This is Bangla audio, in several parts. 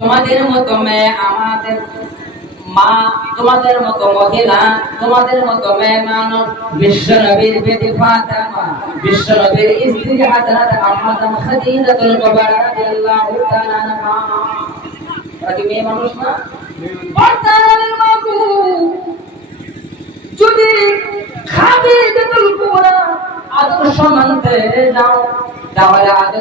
তোমাদের মতো মেয়ে আমাদের মা, তোমাদের মতো মহিলা, তোমাদের মতো মেয়ে মানুষ। বিশ্ব নবীর বেদি ফাতেমা, বিশ্ব নবীর স্ত্রী হযরত আম্মাজান খাদিজাতুল কুবরা রাদিয়াল্লাহু তাআলা আনহা। ওরা কি মেয়ে মানুষ না? বর্তমানের মাগু যদি খাদিজাতুল কুবরা আদর্শ মানতে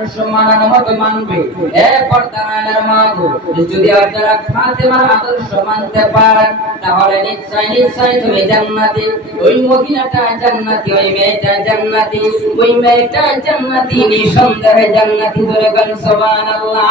তাহলে আদর্শ মানানো মতো মানবে। এ পর্দানের মাগো। যদি আপনারা ফাতেমার আদর্শ মানতে পারেন, তাহলে নিশ্চয় নিশ্চয় তুমি জান্নাতি। ওই মহিলাটা জান্নাতি, ওই মেয়েটা জান্নাতি, ওই মেয়েটা জান্নাতি, নিঃসন্দেহে জান্নাতি ধরে গেল সুবহানাল্লাহ।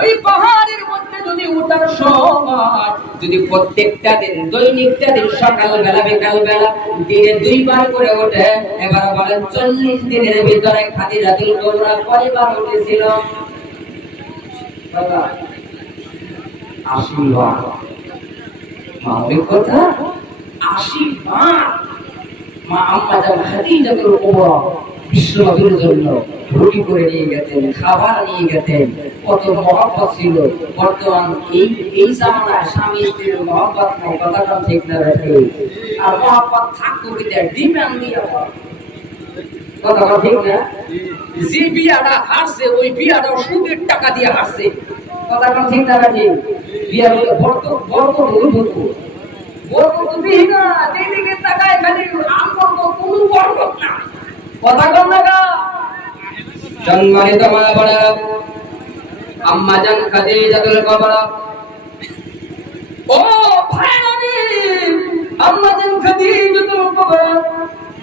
ওই পাহাড়ের মধ্যে যদি উঠার সময়, যদি প্রত্যেকটা দিন, দৈনিকটা দিন, সকাল বেলা, বিকাল বেলা, দিনে দুইবার করে ওঠে, এবার বলেন চল্লিশ দিনের ভিতরে খাদিজাতুল কুবরা কয়বার উঠেছিল? আশি বার। মানবিক কথা? আশি বার। মা আম্মা যখন খাদিজাতুল কুবরা। বিশ্বনবীর জন্য রুটি করে নিয়ে গেতেন খাবার নিয়ে গেতেন কত মহব্বত ছিল। বর্তমান এই এই জামানায় স্বামী স্ত্রীর মহব্বত নাই, কথাটা ঠিক না রাখে। আর মহব্বত থাকতো বিদায় ডিমান্ড দিয়ে কথাটা ঠিক না? যে বিয়াটা হারছে, ওই বিয়াটা সুদের টাকা দিয়ে হারছে। কথাটা ঠিক না রাখে? বিয়ার বর্ত বর্ত বর্ত বরকত দিই না যেদিকে তাকায় খালি আমল কোনো বরকত না কথা কম না সম্মানিত মা বোনেরা আম্মা জান খাদিজাতুল কুবরা। ও ভাইরানি আম্মা জান খাদিজাতুল কুবরা।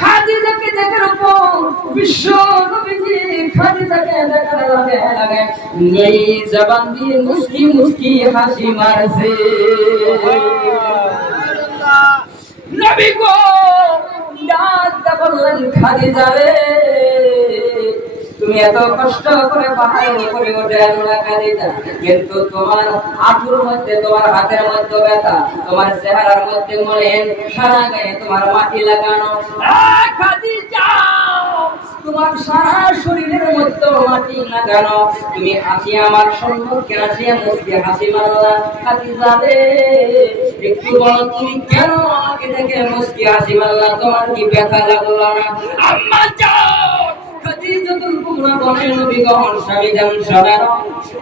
খাদিজাকে দেখার পর বিশ্ব নবীজি খাদিজাকে দেখার লাগে লাগে এই জবান দিয়ে মুস্কি মুস্কি হাসি মারছে। নবী গো ডাকতে বললেন, খাদিজা রে। তুমি এত কষ্ট করে পাহাড়ের উপরে উঠে আনলা খাদিজা কিন্তু তোমার হাঁটুর মধ্যে, তোমার হাতের মধ্যে ব্যথা, তোমার চেহারার মধ্যে মলেন সারা গায়ে তোমার মাটি লাগানো। তোমার সারা শরীরের মধ্যে মাটি লাগানো। তুমি হাসি আমার সম্মুখে হাসিয়া মুসকে হাসি মারলা খাদিজা রে। একটু বলো তুমি কেন আমাকে দেখে মুসকে হাসি মারলা? তোমার কি ব্যথা লাগল না? আম্মা যাও! খাদিজাতুল কুবরা বলেন নবী স্বামী যেমন শোনেন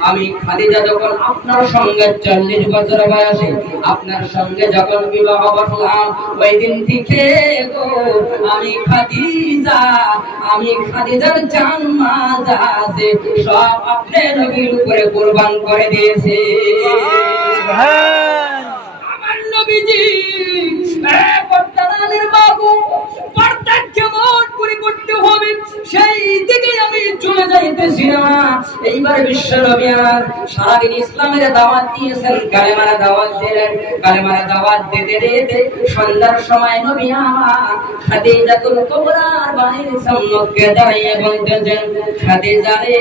আমি খাদিজা যখন আপনার সঙ্গে চল্লিশ বছর বয়সে আপনার সঙ্গে যখন বিবাহ বসলাম ওই দিন থেকে গো আমি খাদিজা আমি খাদিজার জান মাজা আছে সব আপনি নবীর উপরে কোরবান করে দিয়েছে। আমার নবীজি যাইতেছি না এইবার বিশ্ব নবী আমার সারাদিন ইসলামের দাওয়াত দিয়েছেন, কালেমার দাওয়াত দিলেন, কালেমার দাওয়াত দিতে দিতে সন্ধ্যার সময় নবী আমার খাদিজাতুল কুবরার বাড়ির সম্মুখে দাঁড়িয়ে বলতেছেন, খাদিজা রে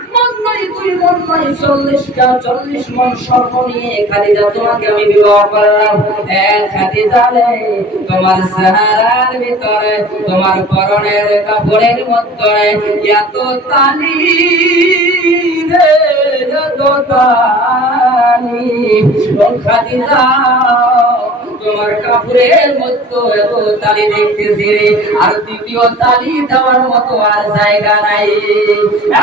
দুই মন চল্লিশটা চল্লিশ মন স্বর্ণ নিয়ে খাদিজা, তোমাকে আমি বিবাহ করলাম। এক খাদিজা তোমার সাহারার ভিতরে, তোমার পরনের কাপড়ের মধ্যে এত তালি রে, এত তালি। খাদিজা তোমার কাপড়ের এত তালি দেখতেছি রে আর দ্বিতীয় তালি দেওয়ার মতো আর জায়গা নাই।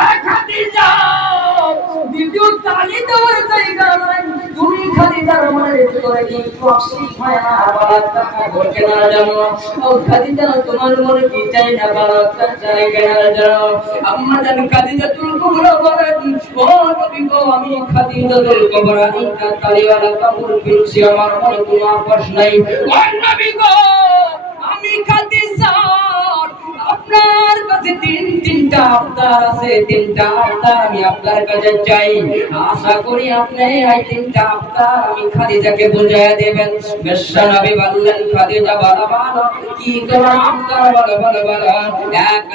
এক হাতে যাও, দ্বিতীয় তালি দেওয়ার জায়গা নাই। তুমি খালি তার মনের ভিতরে কি প্রক্সি না বাবা টাকা ভোট ও খালি যেন তোমার মনে কি চাই না জান খালি যে তুমি আমি আমার মনে কোনো আপোষ নাই। আমি যার আপনার কাছে তিন, তিনটা আবদার আছে, তিনটা আবদার আমি আপনার কাছে চাই। আশা করি আপনি এই তিনটা আবদার আমি খাদিজাকে দেবেন। বেশ্যা নবী বললেন, খাদিজা কি এক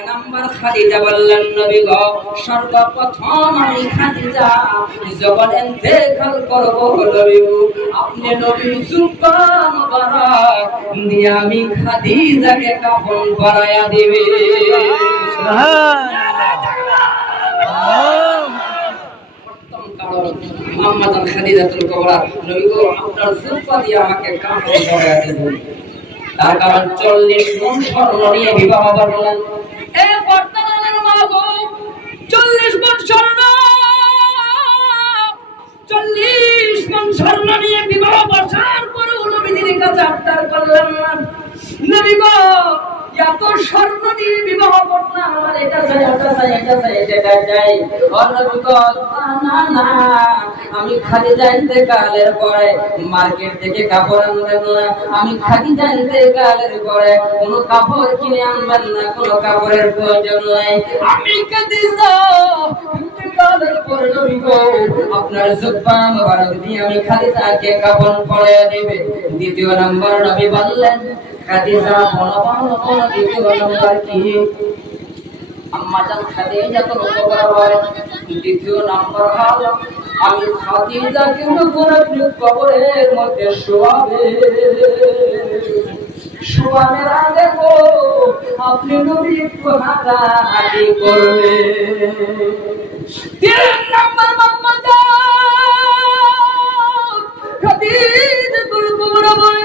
খাদিজা বললেন, নবী সর্বপ্রথম আমি খাদিজা যখন করব, নবী আপনি দিয়ে আমি খাদিজাকে কাফন পরায়া দিবে মোহাম্মদ খাদিজাতুল কুবরা নবী গো আপনার সুফা দিয়ে আমাকে কাফন পরায়া দিবেন তার কারণ চল্লিশ মন স্বর্ণ নিয়ে বিবাহ করলেন এ বর্তমানের মা গো চল্লিশ মন স্বর্ণ! চল্লিশ মন স্বর্ণ নিয়ে বিবাহ বসার পরে নবীদের কাছে আবদার করলেন না। নবী গো, এত স্বর্ণ নিয়ে বিবাহ আমি খালি জানতে কালের পরে, মার্কেট থেকে কাপড় আনবেন না। আমি খালি জানতে কালের পরে, কোনো কাপড় কিনে আনবেন না, কোনো কাপড়ের প্রয়োজন নাই। আমি আপনার জুব্বা দিয়ে আমি খালি তাকে কাপড় পরে দেবে। দ্বিতীয় নম্বর নবী বললেন, খাদিজা বলো বলো দ্বিতীয় নম্বর কি আম্মা জান খাদিজা তো রকবার হয় দ্বিতীয় নম্বর হলো আমি খাদিজা কিন্তু কোন কবরের মধ্যে শোয়াবে শোয়ানোর আগে গো আপনি নবী একটু হাঁটাহাঁটি করবে তিন নম্বর মোহাম্মদ খাদিজাতুল কুবরা বলে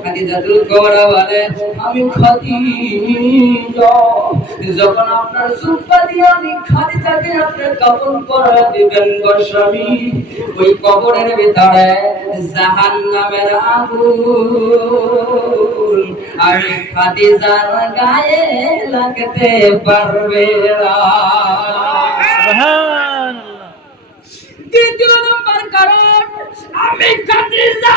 খাদিজাতুল কুবরা বলে আমি খাদিজা। যখন আপনার সুপা দিয়ে আমি খাদিজাকে আপনার কাপড় করে দিবেন গো স্বামী ওই কবরের ভিতরে জাহান্নামের আগুন আর খাদিজার গায়ে লাগতে পারবে না। দ্বিতীয় নম্বর কারণ আমি খাদিজা।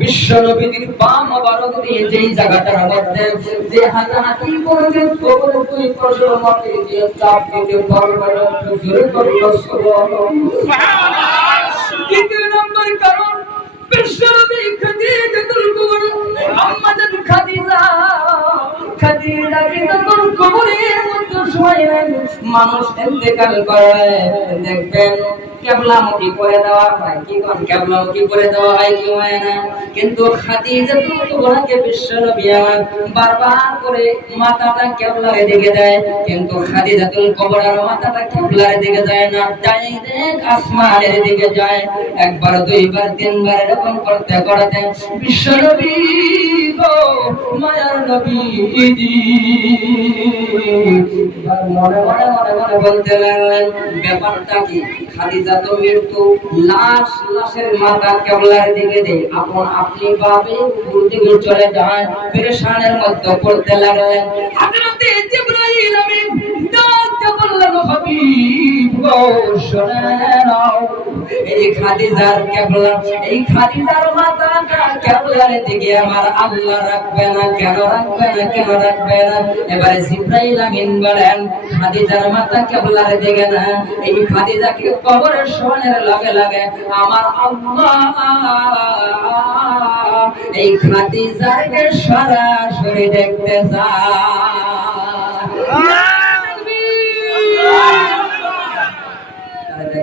বিশ্ব কারণ খাদিজা খাদিজাকে যখন কবরের সময় মানুষ ইন্তেকাল করে। দেখবেন কেবলামুখী করে দেওয়া হয়। কি কোন? কেবলামুখী করে দেওয়া হয়, কি হয় না? কিন্তু খাদিজা কুবরাকে বিশ্বনবী আমার বারবার করে মাথাটা কেবলার দিকে দেয়। কিন্তু খাদিজাতুল কুবরার মাথাটা কেবলার দিকে যায় না। ডাইরেক্ট আসমানের দিকে যায়। একবার, দুইবার, তিনবার এরকম করতে করতে বিশ্বনবী গো, মায়ার এবার মনে মনে মনে মনে বলতে লাগলেন ব্যাপারটা কি? খাদিজা তো মৃত্যু লাশ লাশের মাথা কেবলার দিকে দেয় আপন আপনি ভাবে উপর দিকে চলে যায়। পেরেশানের মধ্যে পড়তে লাগলেন হযরতে জিবরাইল আমিন ডাকতে বললেন হাবিব গো শুনে নাও এই খাদিজার কেবলা এই খাদিজার মাথাটা কেবলার দিকে আমার আল্লাহ রাখবে না, কেন রাখবে না, কেন রাখবে না? এবারে জিব্রাইল আমিন বলেন, খাদিজার মাথা কেবলার দিকে না, এই খাদিজাকে কবরের শোনের লগে লগে আমার আল্লাহ, এই খাদিজাকে সরাসরি দেখতে যায়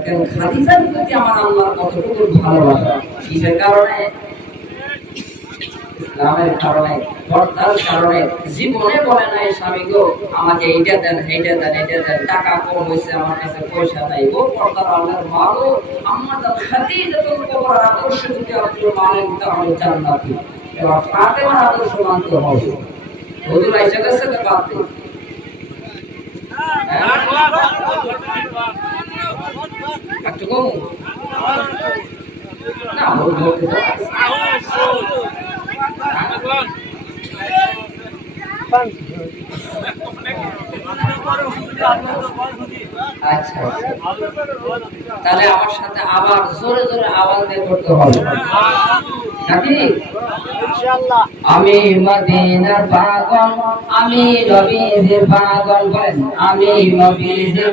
তাহলে খাদিজার প্রতি আমার আল্লাহর কতটুকু ভালোবাসা? কিসের কারণে? ইসলামের কারণে, পর্দার কারণে। জীবনে বলে নাই, স্বামী গো, আমাকে এইটা দেন এইটা দেন এইটা দেন। টাকা কম হয়েছে, আমার কাছে পয়সা নাই গো। পর্দার আল্লাহর মা আমার তার খাদিজা তো কবর আদর্শ যদি আপনি মানেন তাহলে জান্নাতি। এবার ফাতেমার আদর্শ মানতে হবে। হুজুর আইসা গেছে তো বাদ দিন। আচ্ছা আচ্ছা। তাহলে আমার সাথে আবার জোরে জোরে আওয়াজ দিয়ে করতে হবে। নাকি? আমি মদিনার পাগল আমি নবীজির পাগল বলেন আমি নবীজির